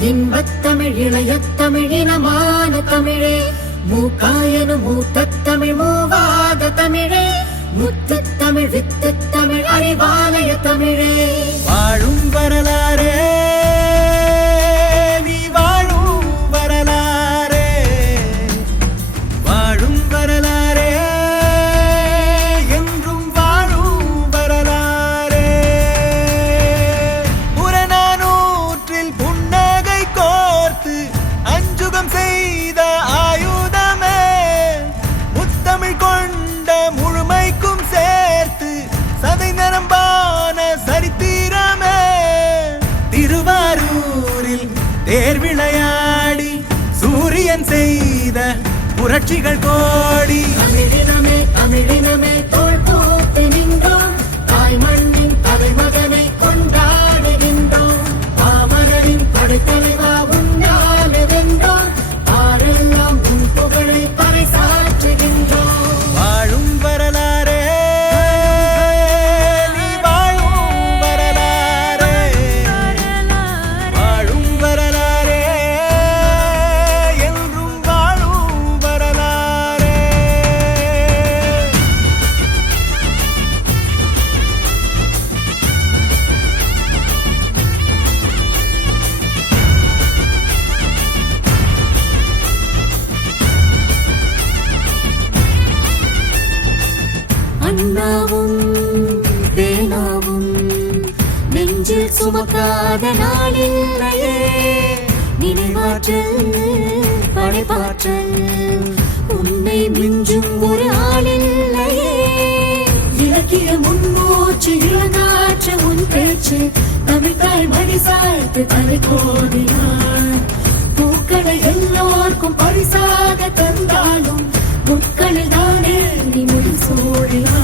இன்பத்தமிழ் இளைய இளையத் தமிழ் இனமான தமிழே. மூக்காயனு மூத்த தமிழ் மூவாத தமிழே. முத்து தமிழ் வித்து தமிழ் அறிவாலய தமிழே. தேர் விளையாடி சூரியன் செய்த புரட்சிகள் கோடி. தமிழினமே தமிழினமே அண்ணாவும் வேணாவும் நெஞ்சில் சுமக்காத நாளில்லையே நினைவாற்றல் படைப்பாற்றல் உன்னை மிஞ்சும் ஒரு ஆளில்லையே இலக்கிய முன்மூச்சு இளங்காற்ற உன் பேச்சு தமிழ்தாய் மடி சாய்த்து தலை கோடினார் பூக்களை எல்லோருக்கும் பரிசாக தந்தாலும் முட்களில் தானே நீ முடி சூடினார்